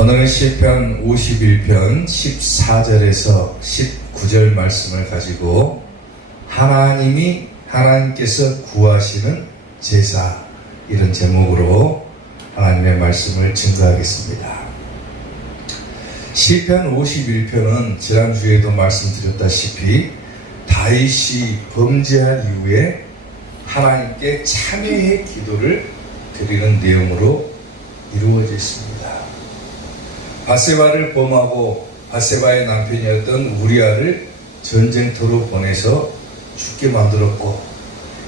오늘은 시편 51편 14절에서 19절 말씀을 가지고 하나님께서 구하시는 제사, 이런 제목으로 하나님의 말씀을 증거하겠습니다. 시편 51편은 지난주에도 말씀드렸다시피 다윗이 범죄한 이후에 하나님께 참회의 기도를 드리는 내용으로 이루어져 있습니다. 밧세바를 범하고 밧세바의 남편이었던 우리아를 전쟁터로 보내서 죽게 만들었고,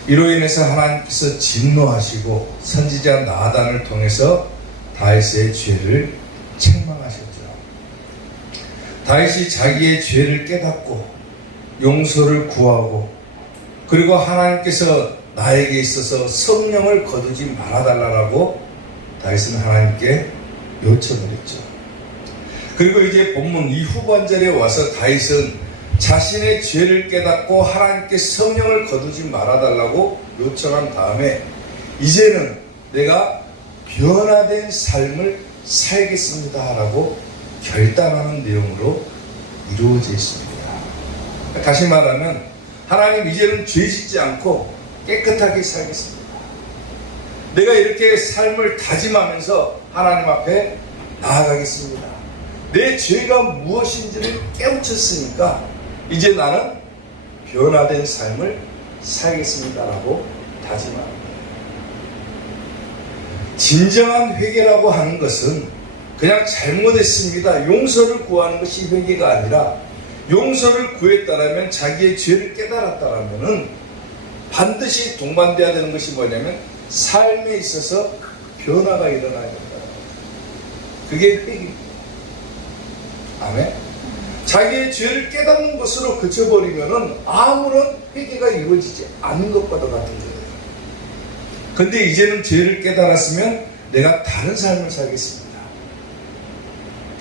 이로 인해서 하나님께서 진노하시고 선지자 나단을 통해서 다윗의 죄를 책망하셨죠. 다윗이 자기의 죄를 깨닫고 용서를 구하고, 그리고 하나님께서 나에게 있어서 성령을 거두지 말아달라고 다윗은 하나님께 요청을 했죠. 그리고 이제 본문 이 후반절에 와서 다윗은 자신의 죄를 깨닫고 하나님께 성령을 거두지 말아달라고 요청한 다음에 이제는 내가 변화된 삶을 살겠습니다 라고 결단하는 내용으로 이루어져 있습니다. 다시 말하면 하나님, 이제는 죄 짓지 않고 깨끗하게 살겠습니다. 내가 이렇게 삶을 다짐하면서 하나님 앞에 나아가겠습니다. 내 죄가 무엇인지를 깨우쳤으니까 이제 나는 변화된 삶을 살겠습니다라고 다짐합니다. 진정한 회개라고 하는 것은 그냥 잘못했습니다, 용서를 구하는 것이 회개가 아니라, 용서를 구했다라면, 자기의 죄를 깨달았다라면 반드시 동반되어야 되는 것이 뭐냐면 삶에 있어서 변화가 일어나야 된다. 그게 회개입니다. 아멘. 자기의 죄를 깨닫는 것으로 그쳐버리면은 아무런 회개가 이루어지지 않는 것과도 같은 거예요. 근데 이제는 죄를 깨달았으면 내가 다른 삶을 살겠습니다,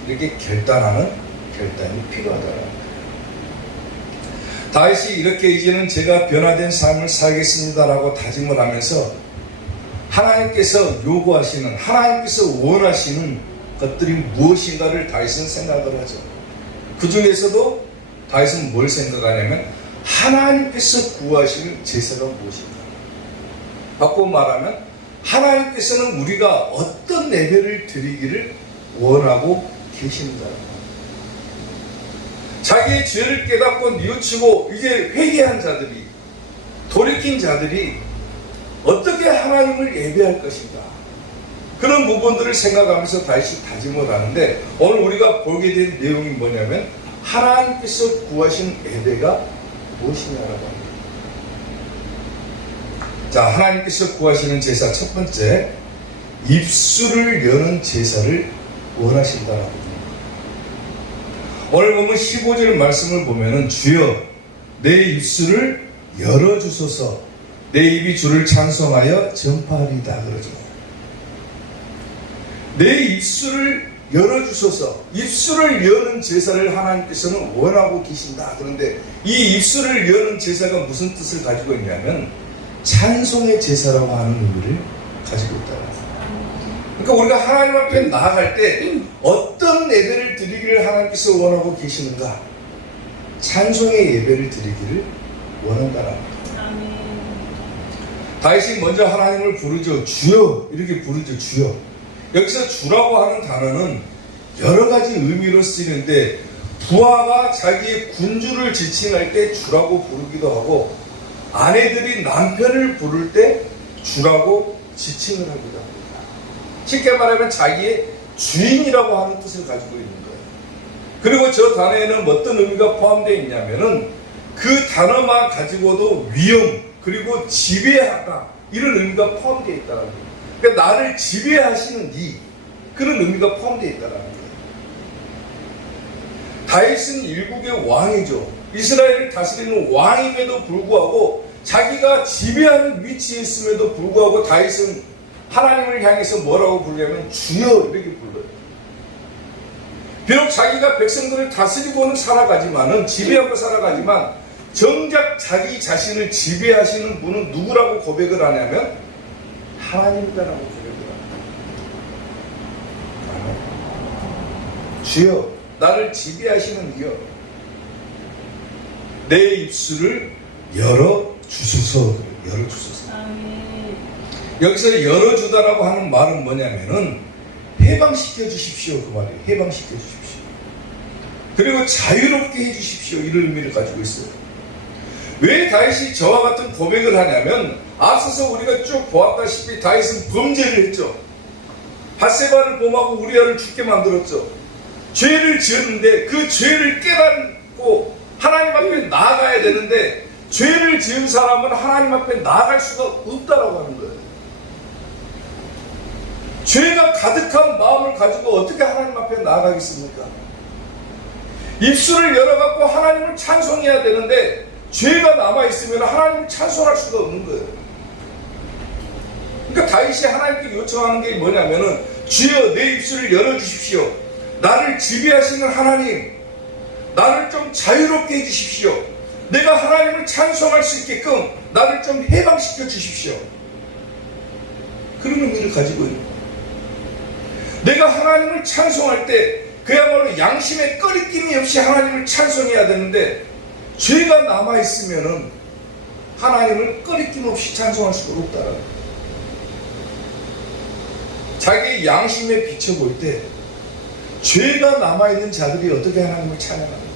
이렇게 결단하는 결단이 필요하다는 거예요. 다윗이 이렇게 이제는 제가 변화된 삶을 살겠습니다라고 다짐을 하면서 하나님께서 요구하시는, 하나님께서 원하시는 것들이 무엇인가를 다윗은 생각을 하죠. 그 중에서도 다윗은 뭘 생각하냐면 하나님께서 구하시는 제사가 무엇인가. 바꿔 말하면 하나님께서는 우리가 어떤 예배를 드리기를 원하고 계신다. 자기의 죄를 깨닫고 뉘우치고 이제 회개한 자들이, 돌이킨 자들이 어떻게 하나님을 예배할 것인가, 그런 부분들을 생각하면서 다시 다짐을 하는데, 오늘 우리가 보게 된 내용이 뭐냐면 하나님께서 구하신 예배가 무엇이냐라고 합니다. 자, 하나님께서 구하시는 제사 첫 번째, 입술을 여는 제사를 원하신다라고 합니다. 오늘 보면 15절 말씀을 보면은 주여 내 입술을 열어주소서, 내 입이 주를 찬송하여 전파하리이다 그러죠. 내 입술을 열어주소서. 입술을 여는 제사를 하나님께서는 원하고 계신다. 그런데 이 입술을 여는 제사가 무슨 뜻을 가지고 있냐면 찬송의 제사라고 하는 의미를 가지고 있다. 그러니까 우리가 하나님 앞에 나아갈 때 어떤 예배를 드리기를 하나님께서 원하고 계시는가? 찬송의 예배를 드리기를 원한다는 겁니다. 다윗이 먼저 하나님을 부르죠. 주여, 이렇게 부르죠. 주여. 여기서 주라고 하는 단어는 여러 가지 의미로 쓰이는데, 부하가 자기의 군주를 지칭할 때 주라고 부르기도 하고, 아내들이 남편을 부를 때 주라고 지칭을 하기도 합니다. 쉽게 말하면 자기의 주인이라고 하는 뜻을 가지고 있는 거예요. 그리고 저 단어에는 어떤 의미가 포함되어 있냐면은 그 단어만 가지고도 위엄, 그리고 지배하다, 이런 의미가 포함되어 있다는 거예요. 그러니까 나를 지배하시는 이, 그런 의미가 포함되어 있다는 거예요. 다윗은 일국의 왕이죠. 이스라엘을 다스리는 왕임에도 불구하고, 자기가 지배하는 위치에 있음에도 불구하고 다윗은 하나님을 향해서 뭐라고 부르냐면 주여, 이렇게 불러요. 비록 자기가 백성들을 다스리고는 살아가지만은, 지배하고 살아가지만, 정작 자기 자신을 지배하시는 분은 누구라고 고백을 하냐면 하나님이다라고 고백을 합니다. 주여 나를 지배하시는 이여 내 입술을 열어주소서. 열어주소서. 여기서 열어주다라고 하는 말은 뭐냐면은 해방시켜 주십시오. 그 말이에요. 해방시켜 주십시오. 그리고 자유롭게 해주십시오. 이런 의미를 가지고 있어요. 왜 다윗이 저와 같은 고백을 하냐면 앞서서 우리가 쭉 보았다시피 다윗은 범죄를 했죠. 밧세바를 범하고 우리아를 죽게 만들었죠. 죄를 지었는데 그 죄를 깨닫고 하나님 앞에 나아가야 되는데 죄를 지은 사람은 하나님 앞에 나아갈 수가 없다라고 하는 거예요. 죄가 가득한 마음을 가지고 어떻게 하나님 앞에 나아가겠습니까? 입술을 열어갖고 하나님을 찬송해야 되는데 죄가 남아있으면 하나님을 찬송할 수가 없는 거예요. 그러니까 다윗이 하나님께 요청하는 게 뭐냐면은 주여 내 입술을 열어주십시오. 나를 지배하시는 하나님, 나를 좀 자유롭게 해주십시오. 내가 하나님을 찬송할 수 있게끔 나를 좀 해방시켜 주십시오. 그런 의미를 가지고 있는 거예요. 내가 하나님을 찬송할 때 그야말로 양심에 꺼리낌이 없이 하나님을 찬송해야 되는데 죄가 남아있으면은 하나님을 꺼리낌 없이 찬송할 수가 없다라는 거예요. 자기의 양심에 비춰볼 때 죄가 남아있는 자들이 어떻게 하나님을 찬양합니까?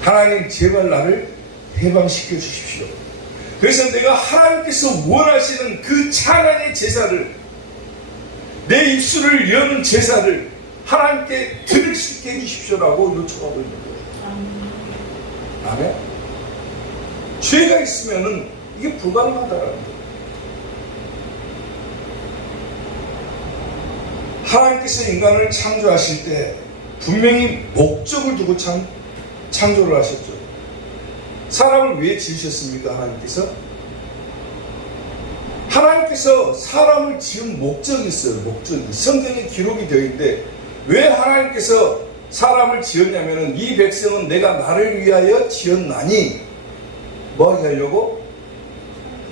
하나님 제발 나를 해방시켜 주십시오. 그래서 내가 하나님께서 원하시는 그 찬양의 제사를 내 입술을 여는 제사를 하나님께 드릴 수 있게 해주십시오라고 요청하고 있는 거예요. 아멘. 죄가 있으면은 이게 불가능하다라는 거예요. 하나님께서 인간을 창조하실 때 분명히 목적을 두고 창조를 하셨죠. 사람을 왜 지으셨습니까? 하나님께서 사람을 지은 목적이 있어요. 목적이 성경에 기록이 되어 있는데 왜 하나님께서 사람을 지었냐면은 이 백성은 내가 나를 위하여 지었나니 뭐 하게 하려고?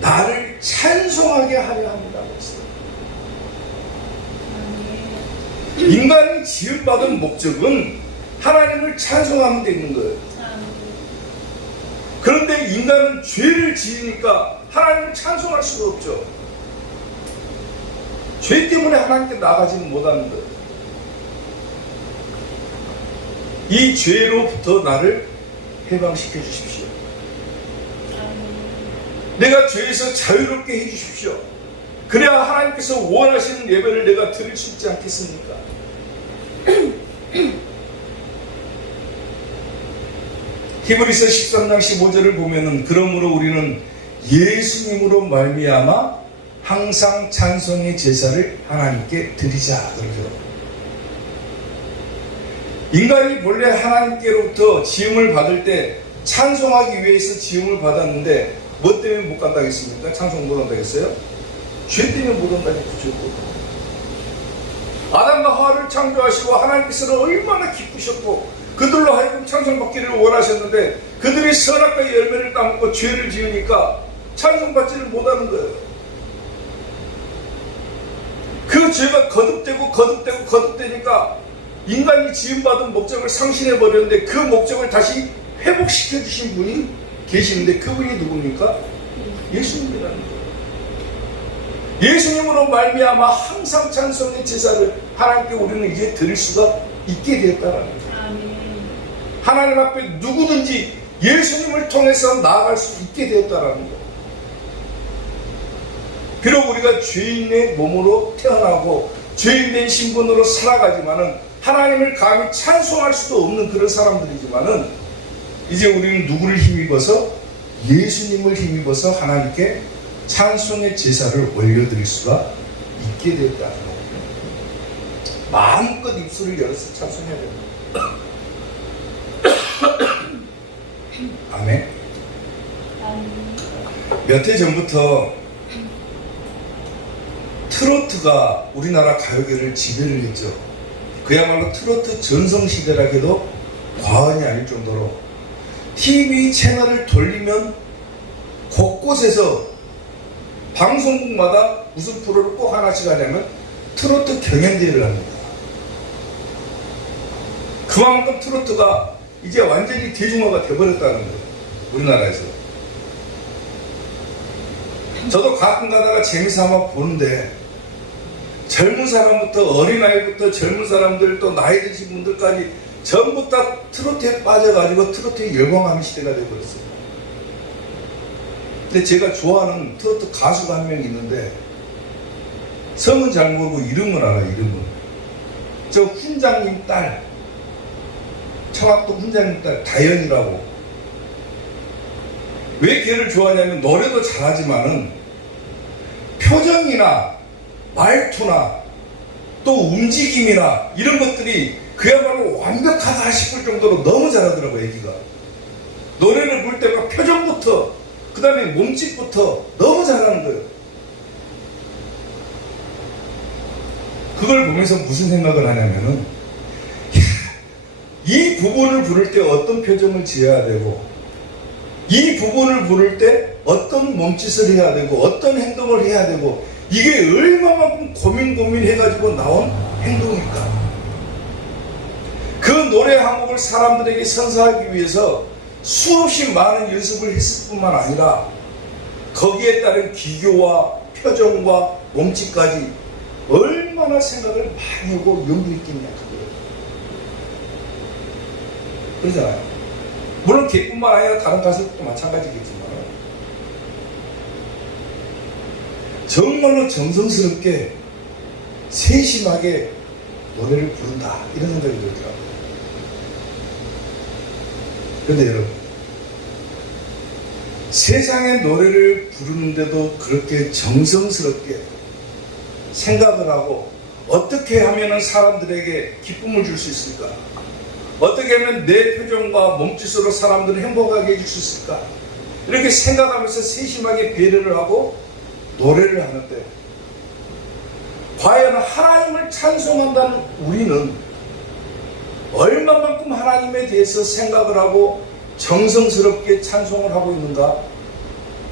나를 찬송하게 하려 합니다. 인간이 지음받은 목적은 하나님을 찬송하면 되는 거예요. 그런데 인간은 죄를 지으니까 하나님을 찬송할 수가 없죠. 죄 때문에 하나님께 나가지는 못하는 거예요. 이 죄로부터 나를 해방시켜 주십시오. 내가 죄에서 자유롭게 해 주십시오. 그래야 하나님께서 원하시는 예배를 내가 드릴 수 있지 않겠습니까? 히브리서 13장 15절을 보면은 그러므로 우리는 예수님으로 말미암아 항상 찬송의 제사를 하나님께 드리자 그러죠. 인간이 본래 하나님께로부터 지음을 받을 때 찬송하기 위해서 지음을 받았는데 뭐 때문에 못 간다겠습니까? 찬송 못 한다겠어요? 죄 때문에 못 한다겠죠. 아담과 하와를 창조하시고 하나님께서는 얼마나 기쁘셨고 그들로 하여금 찬송받기를 원하셨는데 그들이 선악과의 열매를 따먹고 죄를 지으니까 찬송받지를 못하는 거예요. 그 죄가 거듭되니까 인간이 지음받은 목적을 상실해버렸는데 그 목적을 다시 회복시켜주신 분이 계시는데 그분이 누굽니까? 예수님이라는 거예요. 예수님으로 말미암아 항상 찬송의 제사를 하나님께 우리는 이제 드릴 수가 있게 되었다는 거예요. 하나님 앞에 누구든지 예수님을 통해서 나아갈 수 있게 되었다는 거예요. 비록 우리가 죄인의 몸으로 태어나고 죄인된 신분으로 살아가지만은 하나님을 감히 찬송할 수도 없는 그런 사람들이지만은 이제 우리는 누구를 힘입어서 예수님을 힘입어서 하나님께 찬송의 제사를 올려드릴 수가 있게 되었다는 거예요. 마음껏 입술을 열어서 찬송해야 됩니다. 아멘. 몇 해 전부터 트로트가 우리나라 가요계를 지배를 했죠. 그야말로 트로트 전성시대라 해도 과언이 아닐 정도로 TV 채널을 돌리면 곳곳에서 방송국마다 무슨 프로를 꼭 하나씩 하냐면 트로트 경연대회를 합니다. 그만큼 트로트가 이제 완전히 대중화가 돼버렸다는 거예요. 우리나라에서. 저도 가끔 가다가 재미삼아 보는데 젊은 사람부터 어린아이부터 젊은 사람들 또 나이 드신 분들까지 전부 다 트로트에 빠져가지고 트로트에 열광하는 시대가 돼버렸어요. 근데 제가 좋아하는 트로트 가수가 한 명 있는데 성은 잘 모르고 이름은 알아. 이름은 저 훈장님 딸, 청학도 훈장님 딸 다현이라고. 왜 걔를 좋아하냐면 노래도 잘하지만은 표정이나 말투나 또 움직임이나 이런 것들이 그야말로 완벽하다 싶을 정도로 너무 잘하더라고요. 애기가 노래를 부를 때마다 표정부터 그 다음에 몸짓부터 너무 잘하는 거예요. 그걸 보면서 무슨 생각을 하냐면은 이 부분을 부를 때 어떤 표정을 지어야 되고 이 부분을 부를 때 어떤 몸짓을 해야 되고 어떤 행동을 해야 되고 이게 얼마만큼 고민해가지고 나온 행동일까. 그 노래 한 곡을 사람들에게 선사하기 위해서 수없이 많은 연습을 했을 뿐만 아니라 거기에 따른 기교와 표정과 몸짓까지 얼마나 생각을 많이 하고 용기 있게 했냐 그거예요. 그러잖아요. 물론 걔뿐만 아니라 다른 가수들도 마찬가지겠지만 정말로 정성스럽게 세심하게 노래를 부른다 이런 생각이 들더라고요. 그런데 여러분, 세상의 노래를 부르는데도 그렇게 정성스럽게 생각을 하고 어떻게 하면 사람들에게 기쁨을 줄 수 있을까? 어떻게 하면 내 표정과 몸짓으로 사람들을 행복하게 해줄 수 있을까? 이렇게 생각하면서 세심하게 배려를 하고 노래를 하는데 과연 하나님을 찬송한다는 우리는 얼마만큼 하나님에 대해서 생각을 하고 정성스럽게 찬송을 하고 있는가?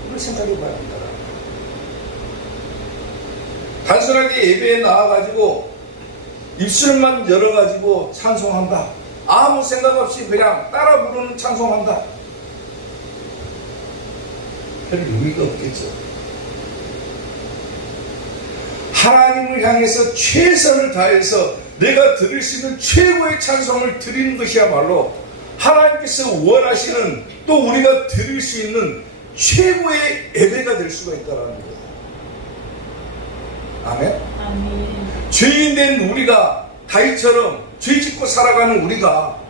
이걸 생각해 봐야 한다. 단순하게 예배에 나와가지고 입술만 열어가지고 찬송한다. 아무 생각 없이 그냥 따라 부르는 찬송한다. 별 의미가 없겠죠. 하나님을 향해서 최선을 다해서 내가 드릴 수 있는 최고의 찬송을 드리는 것이야말로 하나님께서 원하시는 또 우리가 드릴 수 있는 최고의 예배가 될 수가 있다는 거예요. 아멘? 아멘. 죄인된 우리가 다윗처럼 죄 짓고 살아가는 우리가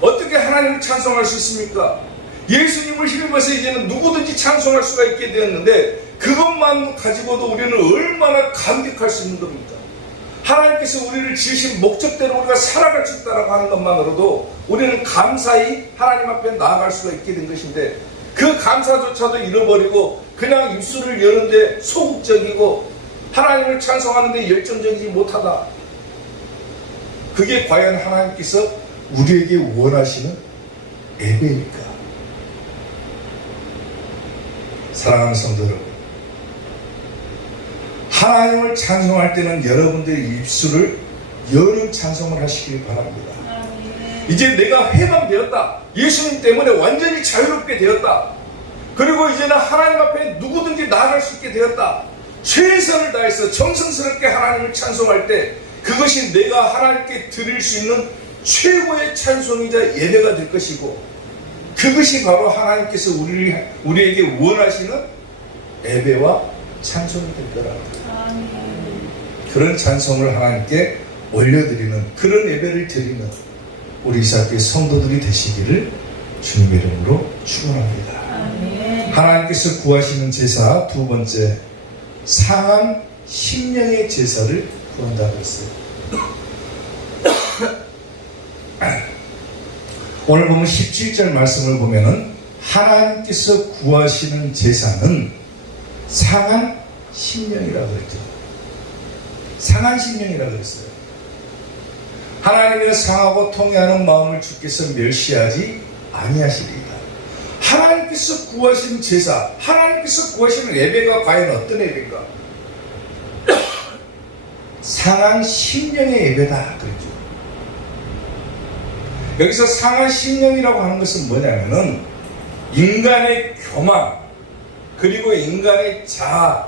어떻게 하나님을 찬송할 수 있습니까? 예수님을 힘입어서 이제는 누구든지 찬송할 수가 있게 되었는데 그것만 가지고도 우리는 얼마나 감격할 수 있는 겁니까? 하나님께서 우리를 지으신 목적대로 우리가 살아갈 수 있다고 하는 것만으로도 우리는 감사히 하나님 앞에 나아갈 수가 있게 된 것인데 그 감사조차도 잃어버리고 그냥 입술을 여는데 소극적이고 하나님을 찬송하는데 열정적이지 못하다. 그게 과연 하나님께서 우리에게 원하시는 예배입니까? 사랑하는 성도 여러분, 하나님을 찬송할 때는 여러분들의 입술을 여는 찬송을 하시길 바랍니다. 이제 내가 해방되었다. 예수님 때문에 완전히 자유롭게 되었다. 그리고 이제는 하나님 앞에 누구든지 나아갈 수 있게 되었다. 최선을 다해서 정성스럽게 하나님을 찬송할 때 그것이 내가 하나님께 드릴 수 있는 최고의 찬송이자 예배가 될 것이고 그것이 바로 하나님께서 우리에게 원하시는 예배와 찬송이 될 거라고. 그런 찬송을 하나님께 올려드리는 그런 예배를 드리는 우리 이삭교회 성도들이 되시기를 주님의 이름으로 축원합니다. 하나님께서 구하시는 제사 두 번째, 상한 심령의 제사를 구한다고 했어요. 오늘 보면 17절 말씀을 보면은 하나님께서 구하시는 제사는 상한 심령이라고 했죠. 상한 심령이라고 했어요. 하나님의 상하고 통회하는 마음을 주께서 멸시하지 아니하시리이다. 하나님께서 구하시는 제사, 하나님께서 구하시는 예배가 과연 어떤 예배인가? 상한 심령의 예배다 그랬죠. 여기서 상한 심령이라고 하는 것은 뭐냐면은 인간의 교만 그리고 인간의 자아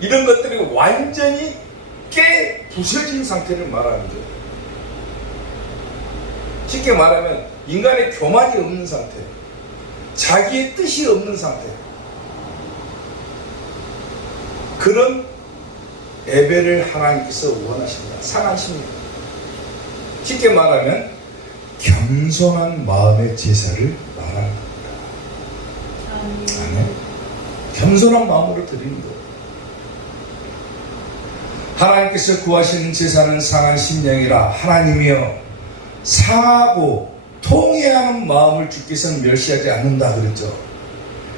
이런 것들이 완전히 깨 부서진 상태를 말하는 거예요. 쉽게 말하면 인간의 교만이 없는 상태, 자기의 뜻이 없는 상태, 그런 예배를 하나님께서 원하십니다. 상한 심령. 쉽게 말하면 겸손한 마음의 제사를 말하는 겁니다. 아멘. 겸손한 마음으로 드리는 거예요. 하나님께서 구하시는 제사는 상한 심령이라 하나님이여 상하고 통회하는 마음을 주께서는 멸시하지 않는다 그랬죠.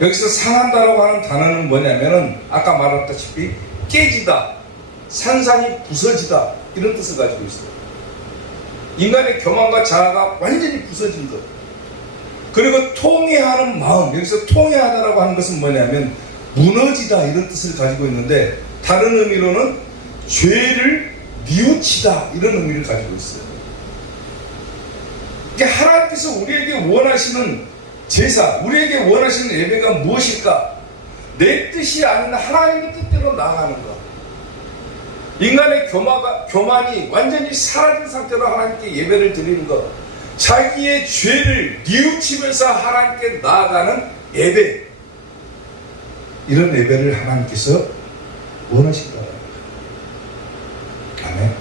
여기서 상한다라고 하는 단어는 뭐냐면은 아까 말했다시피 깨지다, 산산이 부서지다 이런 뜻을 가지고 있어요. 인간의 교만과 자아가 완전히 부서진 것. 그리고 통회하는 마음, 여기서 통회하다라고 하는 것은 뭐냐면 무너지다 이런 뜻을 가지고 있는데 다른 의미로는 죄를 뉘우치다 이런 의미를 가지고 있어요. 이게 하나님께서 우리에게 원하시는 제사, 우리에게 원하시는 예배가 무엇일까? 내 뜻이 아닌 하나님의 뜻대로 나아가는 것. 인간의 교만이 완전히 사라진 상태로 하나님께 예배를 드리는 것. 자기의 죄를 뉘우치면서 하나님께 나아가는 예배. 이런 예배를 하나님께서 원하신다. 아멘.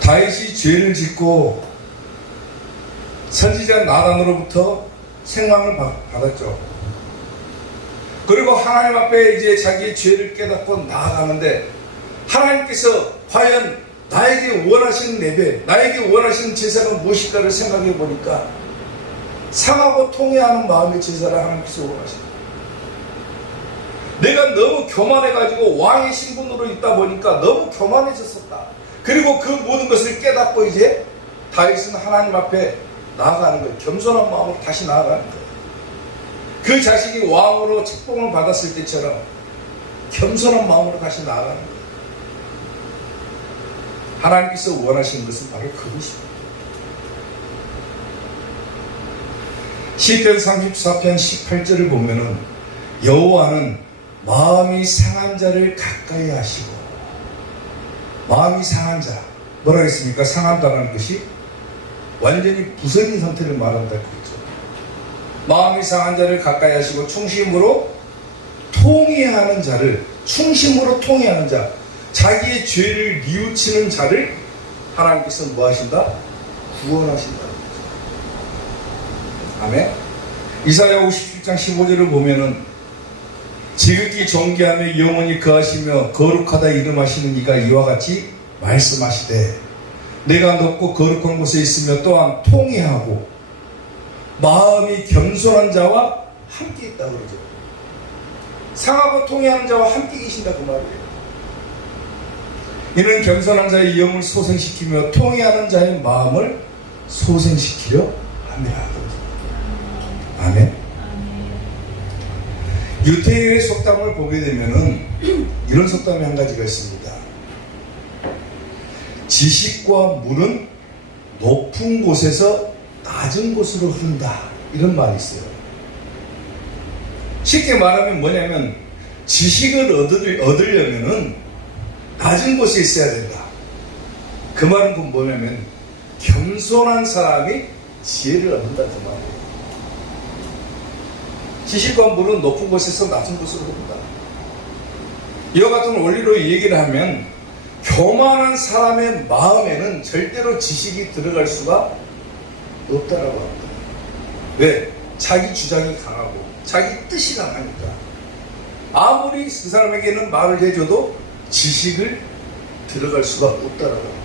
다윗이 죄를 짓고 선지자 나단으로부터 생망을 받았죠. 그리고 하나님 앞에 이제 자기의 죄를 깨닫고 나아가는데 하나님께서 과연 나에게 원하시는 예배, 나에게 원하시는 제사가 무엇일까를 생각해 보니까 상하고 통회하는 마음의 제사를 하나님께서 원하십니다. 내가 너무 교만해가지고 왕의 신분으로 있다 보니까 너무 교만해졌었다. 그리고 그 모든 것을 깨닫고 이제 다윗은 하나님 앞에 나아가는 거예요. 겸손한 마음으로 다시 나아가는 거예요. 그 자식이 왕으로 책봉을 받았을 때처럼 겸손한 마음으로 다시 나아가는 거예요. 하나님께서 원하시는 것은 바로 그것입니다. 시편 34편 18절을 보면은 여호와는 마음이 상한 자를 가까이 하시고, 마음이 상한 자, 뭐라 했습니까? 상한다는 것이 완전히 부서진 상태를 말한다 그랬죠. 마음이 상한 자를 가까이 하시고 충심으로 통회하는 자를, 충심으로 통회하는 자, 자기의 죄를 뉘우치는 자를 하나님께서 뭐 하신다? 구원하신다. 아멘. 이사야 57장 15절을 보면은 지극히 존귀하며 영원히 거하시며 거룩하다 이름하시는 이가 이와 같이 말씀하시되 내가 높고 거룩한 곳에 있으며 또한 통회하고 마음이 겸손한 자와 함께 있다고 그러죠. 상하고 통회하는 자와 함께 계신다 그 말이에요. 이는 겸손한 자의 영을 소생시키며 통회하는 자의 마음을 소생시키려 함이라. 아멘. 유태인의 속담을 보게 되면은 이런 속담이 한 가지가 있습니다. 지식과 물은 높은 곳에서 낮은 곳으로 흐른다. 이런 말이 있어요. 쉽게 말하면 뭐냐면 지식을 얻으려면은 낮은 곳에 있어야 된다. 그 말은 뭐냐면 겸손한 사람이 지혜를 얻는다 그 말이에요. 지식과 물은 높은 곳에서 낮은 곳으로 흐른다. 이와 같은 원리로 얘기를 하면 교만한 사람의 마음에는 절대로 지식이 들어갈 수가 없다라고 합니다. 왜? 자기 주장이 강하고 자기 뜻이 강하니까. 아무리 그 사람에게는 말을 해줘도 지식을 들어갈 수가 없다라고 합니다.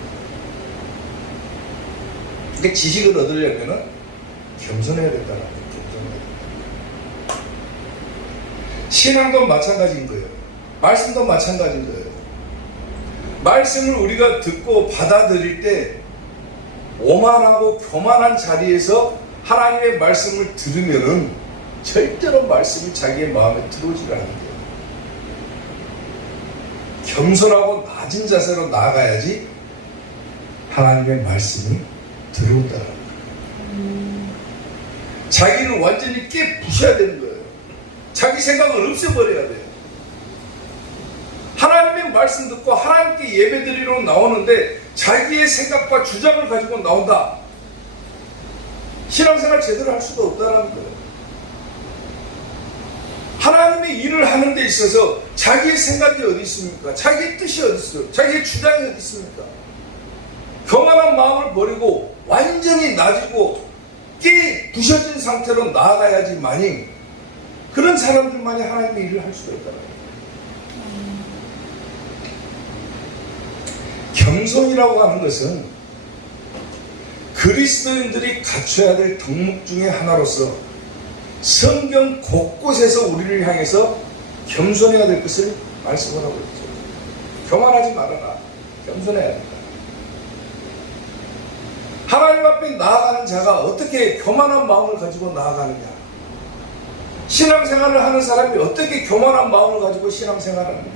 그러니까 지식을 얻으려면 겸손해야 된다는 거예요. 신앙도 마찬가지인 거예요. 말씀도 마찬가지인 거예요. 말씀을 우리가 듣고 받아들일 때 오만하고 교만한 자리에서 하나님의 말씀을 들으면은 절대로 말씀이 자기의 마음에 들어오지 않는 거예요. 겸손하고 낮은 자세로 나아가야지 하나님의 말씀이 들어온다는 거예요. 자기는 완전히 깨부셔야 되는 거예요. 자기 생각을 없애버려야 돼요. 하나님의 말씀 듣고 하나님께 예배드리러 나오는데 자기의 생각과 주장을 가지고 나온다. 신앙생활 제대로 할 수가 없다는 거예요. 하나님의 일을 하는 데 있어서 자기의 생각이 어디 있습니까? 자기의 뜻이 어디 있어요? 자기의 주장이 어디 있습니까? 교만한 마음을 버리고 완전히 낮이고 깨 부셔진 상태로 나아가야지만이 그런 사람들만이 하나님의 일을 할 수가 있다는 거예요. 겸손이라고 하는 것은 그리스도인들이 갖춰야 될 덕목 중에 하나로서 성경 곳곳에서 우리를 향해서 겸손해야 될 것을 말씀을 하고 있죠. 교만하지 말아라. 겸손해야 된다. 하나님 앞에 나아가는 자가 어떻게 교만한 마음을 가지고 나아가느냐? 신앙생활을 하는 사람이 어떻게 교만한 마음을 가지고 신앙생활을 하느냐?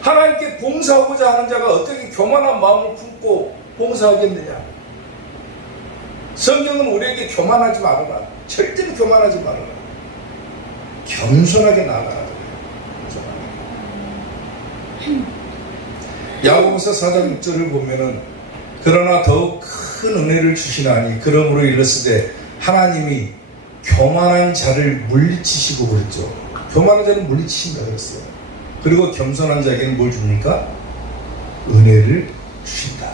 하나님께 봉사하고자 하는 자가 어떻게 교만한 마음을 품고 봉사하겠느냐? 성경은 우리에게 교만하지 말아라. 절대로 교만하지 말아라. 겸손하게 나아가라. 야고보서 4장 6절을 보면은 그러나 더욱 큰 은혜를 주시나니 그러므로 이르시되 하나님이 교만한 자를 물리치시고 그랬죠. 교만한 자를 물리치신다 그랬어요. 그리고 겸손한 자에게는 뭘 줍니까? 은혜를 주신다.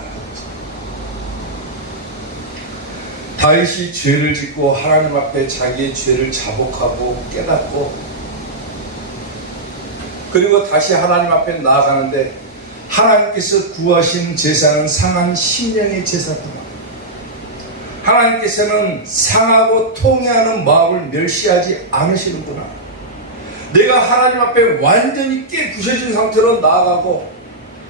다윗이 죄를 짓고 하나님 앞에 자기의 죄를 자복하고 깨닫고 그리고 다시 하나님 앞에 나아가는데 하나님께서 구하신 제사는 상한 심령의 제사구나. 하나님께서는 상하고 통회하는 마음을 멸시하지 않으시는구나. 내가 하나님 앞에 완전히 깨부셔진 상태로 나아가고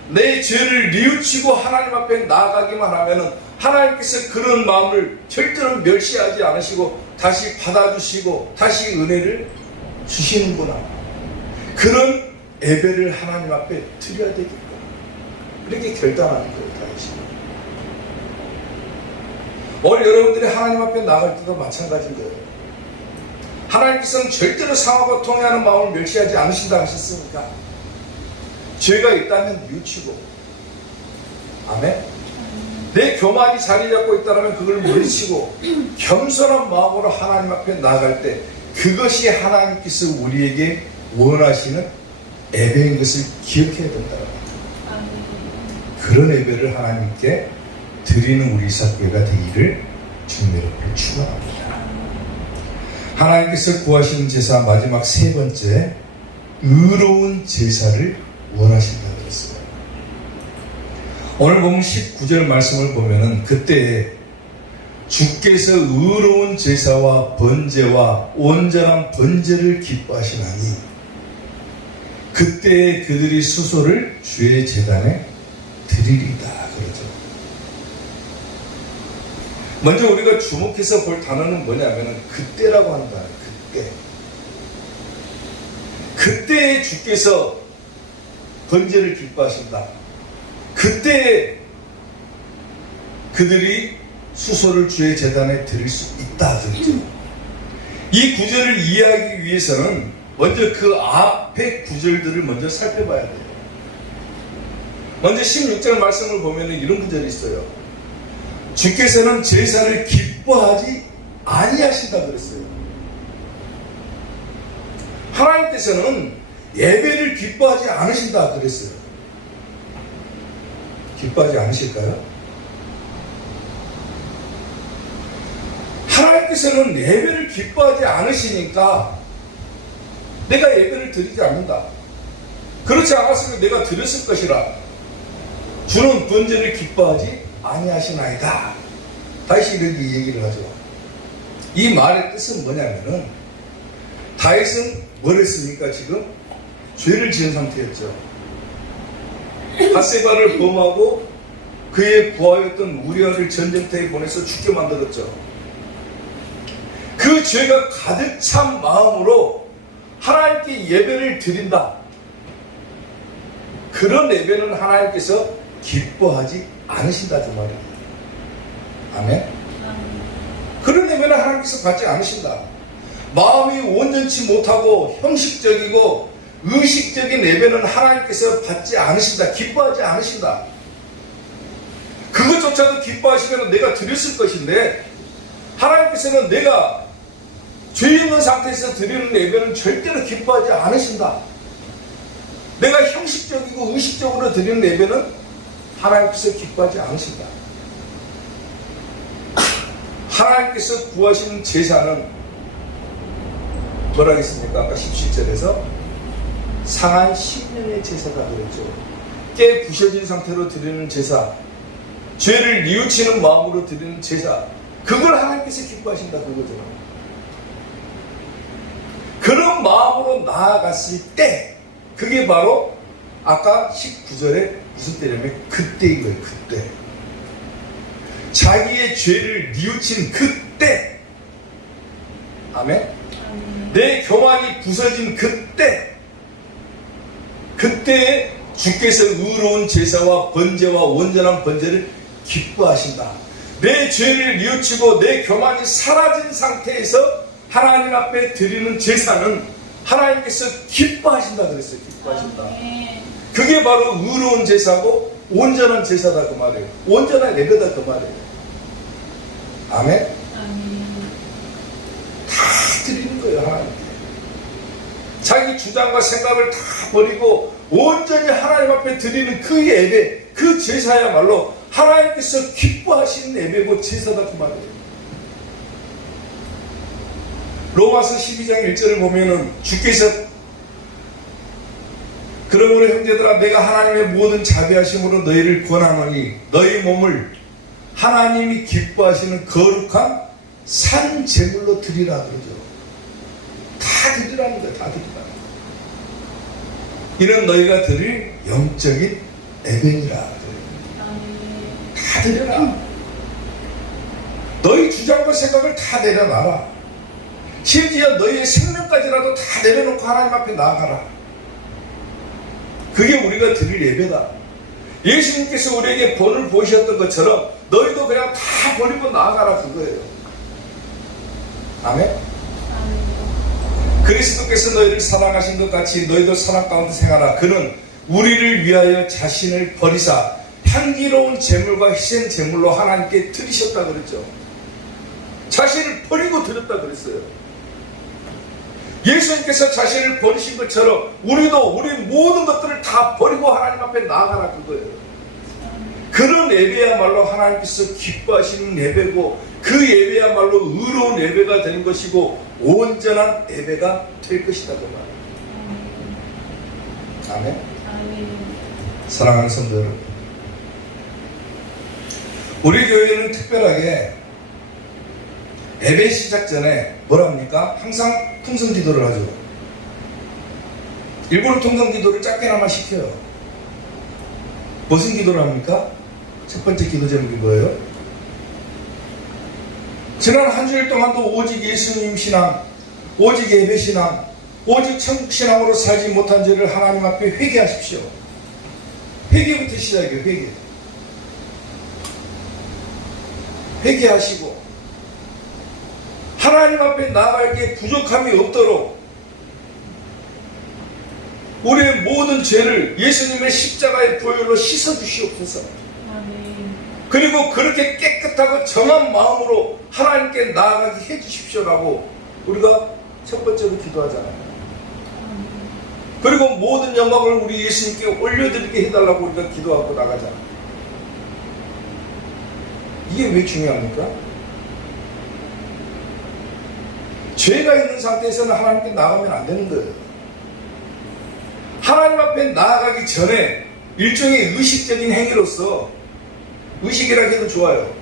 내 죄를 뉘우치고 하나님 앞에 나아가기만 하면은 하나님께서 그런 마음을 절대로 멸시하지 않으시고 다시 받아주시고 다시 은혜를 주시는구나. 그런 예배를 하나님 앞에 드려야 되겠다. 이렇게 결단하는 거예요. 다윗이. 오늘 여러분들이 하나님 앞에 나갈 때도 마찬가지인 거예요. 하나님께서는 절대로 상하고 통회하는 마음을 멸시하지 않으신다 하셨으니까 죄가 있다면 뉘우치고 아멘. 내 교만이 자리 잡고 있다면 그걸 물리치고 겸손한 마음으로 하나님 앞에 나아갈 때 그것이 하나님께서 우리에게 원하시는 예배인 것을 기억해야 된다. 그런 예배를 하나님께 드리는 우리 이삭교회가 되기를 주님의 이름으로 축원합니다. 하나님께서 구하시는 제사 마지막 세 번째 의로운 제사를 원하신다 그랬어요. 오늘 보면 19절 말씀을 보면은 그때 주께서 의로운 제사와 번제와 온전한 번제를 기뻐하시나니 그때 그들이 수소를 주의 제단에 드리리다 그러죠. 먼저 우리가 주목해서 볼 단어는 뭐냐면은 그때라고 한다. 그때. 그때 주께서 번제를 기뻐하신다. 그때 그들이 수소를 주의 제단에 드릴 수 있다 그랬죠. 이 구절을 이해하기 위해서는 먼저 그 앞의 구절들을 먼저 살펴봐야 돼요. 먼저 16절 말씀을 보면 이런 구절이 있어요. 주께서는 제사를 기뻐하지 아니하신다 그랬어요. 하나님께서는 예배를 기뻐하지 않으신다 그랬어요. 기뻐하지 않으실까요? 하나님께서는 예배를 기뻐하지 않으시니까 내가 예배를 드리지 않는다. 그렇지 않았으면 내가 드렸을 것이라. 주는 번제를 기뻐하지 아니하시나이다. 다시 이렇게 얘기를 하죠. 이 말의 뜻은 뭐냐면은 다윗은 뭘 했습니까? 지금 죄를 지은 상태였죠. 밧세바를 범하고 그의 부하였던 우리아를 전쟁터에 보내서 죽게 만들었죠. 그 죄가 가득 찬 마음으로 하나님께 예배를 드린다. 그런 예배는 하나님께서 기뻐하지 않으신다 그 말이에요. 아멘. 그런 예배는 하나님께서 받지 않으신다. 마음이 온전치 못하고 형식적이고 의식적인 예배는 하나님께서 받지 않으신다. 기뻐하지 않으신다. 그것조차도 기뻐하시면 내가 드렸을 것인데 하나님께서는 내가 죄 있는 상태에서 드리는 예배는 절대로 기뻐하지 않으신다. 내가 형식적이고 의식적으로 드리는 예배는 하나님께서 기뻐하지 않으신다. 하나님께서 구하시는 제사는 뭐라 했습니까? 아까 17절에서 상한 신령의 제사가 그랬죠. 깨 부셔진 상태로 드리는 제사, 죄를 뉘우치는 마음으로 드리는 제사, 그걸 하나님께서 기뻐하신다 그거죠. 그런 마음으로 나아갔을 때 그게 바로 아까 19절에 무슨 때냐면 그때인 거예요. 그때 자기의 죄를 뉘우친 그때, 아멘. 내 교만이 부서진 그때, 그때에 주께서 의로운 제사와 번제와 온전한 번제를 기뻐하신다. 내 죄를 뉘우치고 내 교만이 사라진 상태에서 하나님 앞에 드리는 제사는 하나님께서 기뻐하신다 그랬어요. 기뻐하신다. 그게 바로 의로운 제사고 온전한 제사다 그 말이에요. 온전한 예배다 그 말이에요. 아멘. 다 드리는 거예요. 하나님께. 자기 주장과 생각을 다 버리고 온전히 하나님 앞에 드리는 그 예배, 그 제사야말로 하나님께서 기뻐하시는 예배고 제사다 그 말이에요. 로마서 12장 1절을 보면은 주께서 그러므로 형제들아 내가 하나님의 모든 자비하심으로 너희를 권하노니 너희 몸을 하나님이 기뻐하시는 거룩한 산 제물로 드리라 그러죠. 다 드리라는 거예요. 다 드리라. 이는 너희가 드릴 영적인 예배니라. 다 드려라. 너희 주장과 생각을 다 내려놔라. 심지어 너희의 생명까지라도 다 내려놓고 하나님 앞에 나아가라. 그게 우리가 드릴 예배다. 예수님께서 우리에게 본을 보이셨던 것처럼 너희도 그냥 다 버리고 나아가라 그거예요. 아멘. 그리스도께서 너희를 사랑하신 것 같이 너희도 사랑 가운데 생활하라. 그는 우리를 위하여 자신을 버리사 향기로운 제물과 희생 제물로 하나님께 드리셨다 그랬죠. 자신을 버리고 드렸다 그랬어요. 예수님께서 자신을 버리신 것처럼 우리도 우리 모든 것들을 다 버리고 하나님 앞에 나아가라 그거예요. 그런 예배야말로 하나님께서 기뻐하시는 예배고 그 예배야말로 의로운 예배가 되는 것이고 온전한 예배가 될 것이다 그 말. 아멘. 사랑하는 성도 여러분, 우리 교회는 특별하게 예배 시작 전에 뭐랍니까? 항상 통성 기도를 하죠. 일부러 통성 기도를 짧게나마 시켜요. 무슨 기도를 합니까? 첫 번째 기도 제목이 뭐예요? 지난 한 주일 동안도 오직 예수님 신앙, 오직 예배 신앙, 오직 천국 신앙으로 살지 못한 죄를 하나님 앞에 회개하십시오. 회개부터 시작해요. 회개. 회개하시고 하나님 앞에 나아가기에 부족함이 없도록 우리의 모든 죄를 예수님의 십자가의 보혈로 씻어주시옵소서. 그리고 그렇게 깨끗하고 정한 마음으로 하나님께 나아가게 해주십시오라고 우리가 첫 번째로 기도하잖아요. 그리고 모든 영광을 우리 예수님께 올려드리게 해달라고 우리가 기도하고 나가잖아요. 이게 왜 중요합니까? 죄가 있는 상태에서는 하나님께 나가면 안 되는 거예요. 하나님 앞에 나아가기 전에 일종의 의식적인 행위로서, 의식이라 해도 좋아요.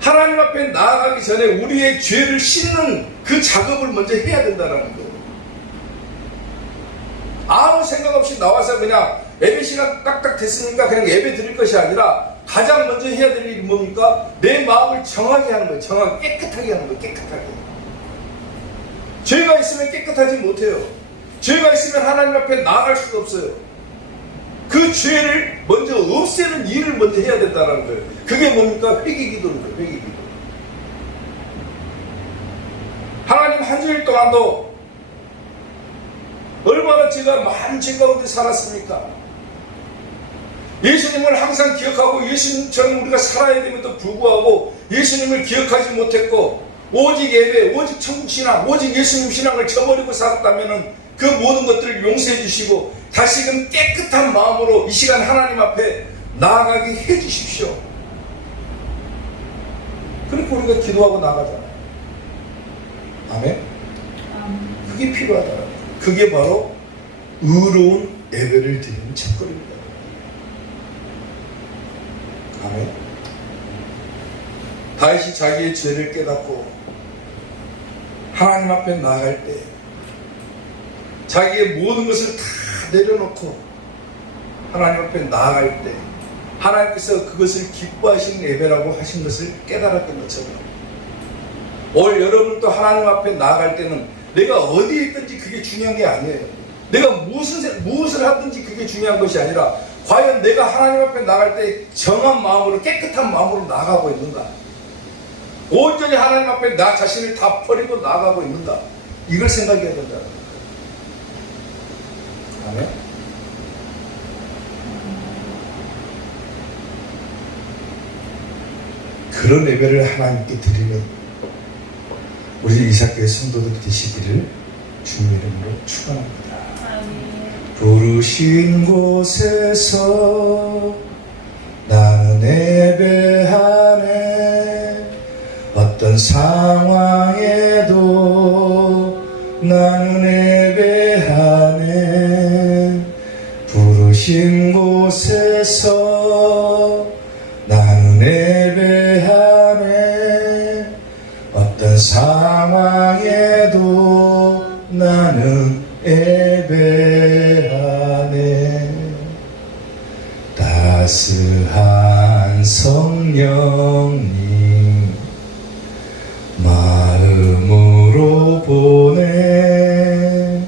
하나님 앞에 나아가기 전에 우리의 죄를 씻는 그 작업을 먼저 해야 된다는 거예요. 아무 생각 없이 나와서 그냥 예배 시간 깍깍 됐으니까 그냥 예배 드릴 것이 아니라 가장 먼저 해야 될 일이 뭡니까? 내 마음을 정하게 하는 거예요. 정하게, 깨끗하게 하는 거예요. 깨끗하게. 죄가 있으면 깨끗하지 못해요. 죄가 있으면 하나님 앞에 나아갈 수가 없어요. 그 죄를 먼저 없애는 일을 먼저 해야 된다는 거예요. 그게 뭡니까? 회개기도인 거예요. 회개기도. 하나님 한 주일 동안도 얼마나 제가 많은 죄 가운데 살았습니까? 예수님을 항상 기억하고 예수님처럼 우리가 살아야 됨에도 불구하고 예수님을 기억하지 못했고 오직 예배, 오직 천국신앙, 오직 예수님 신앙을 저버리고 살았다면 그 모든 것들을 용서해 주시고 다시금 깨끗한 마음으로 이 시간 하나님 앞에 나아가게 해 주십시오. 그렇게 우리가 기도하고 나가잖아요. 아멘? 그게 필요하다. 그게 바로 의로운 예배를 드리는 첫걸음입니다. 아멘? 다윗이 자기의 죄를 깨닫고 하나님 앞에 나아갈 때 자기의 모든 것을 다 내려놓고 하나님 앞에 나아갈 때 하나님께서 그것을 기뻐하시는 예배라고 하신 것을 깨달았던 것처럼 올 여러분도 하나님 앞에 나아갈 때는 내가 어디에 있든지 그게 중요한 게 아니에요. 내가 무엇을 하든지 그게 중요한 것이 아니라 과연 내가 하나님 앞에 나갈 때 정한 마음으로 깨끗한 마음으로 나아가고 있는가? 온전히 하나님 앞에 나 자신을 다 버리고 나아가고 있는가? 이걸 생각해야 된다. 아멘. 그런 예배를 하나님께 드리는 우리 이삭교회 성도들이 되시기를 주님 이름으로 축원합니다. 부르신 곳에서 나는 예배하네. 어떤 상황에도 나는 예배하네. 부르신 곳에서 나는 예배하네. 어떤 상황에도 나는 예배하네. 따스한 성령님 마음으로 보내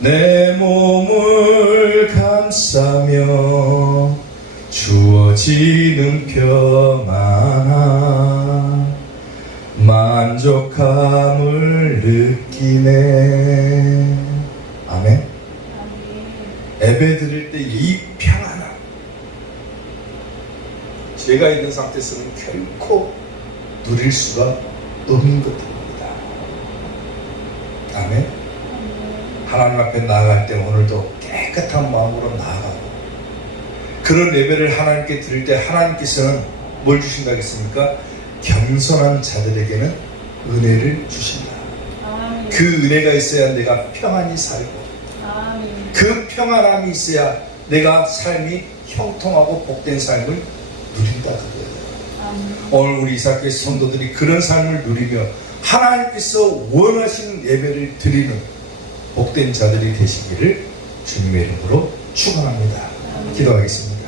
내 몸을 감싸며 주어지는 평안함 만족함을 느끼네. 아멘. 예배 드릴 때 이 평안함 제가 있는 상태에서는 결코 누릴 수가 없는 것입니다. 아멘. 하나님 앞에 나아갈 때 오늘도 깨끗한 마음으로 나아가고 그런 예배를 하나님께 드릴 때 하나님께서는 뭘 주신다 하겠습니까? 겸손한 자들에게는 은혜를 주신다. 아멘. 그 은혜가 있어야 내가 평안히 살고 아멘. 그 평안함이 있어야 내가 삶이 형통하고 복된 삶을 누린다 그거예요. 아멘. 오늘 우리 이삭교회 성도들이 그런 삶을 누리며 하나님께서 원하시는 예배를 드리는 복된 자들이 되시기를 주님의 이름으로 축원합니다. 기도하겠습니다.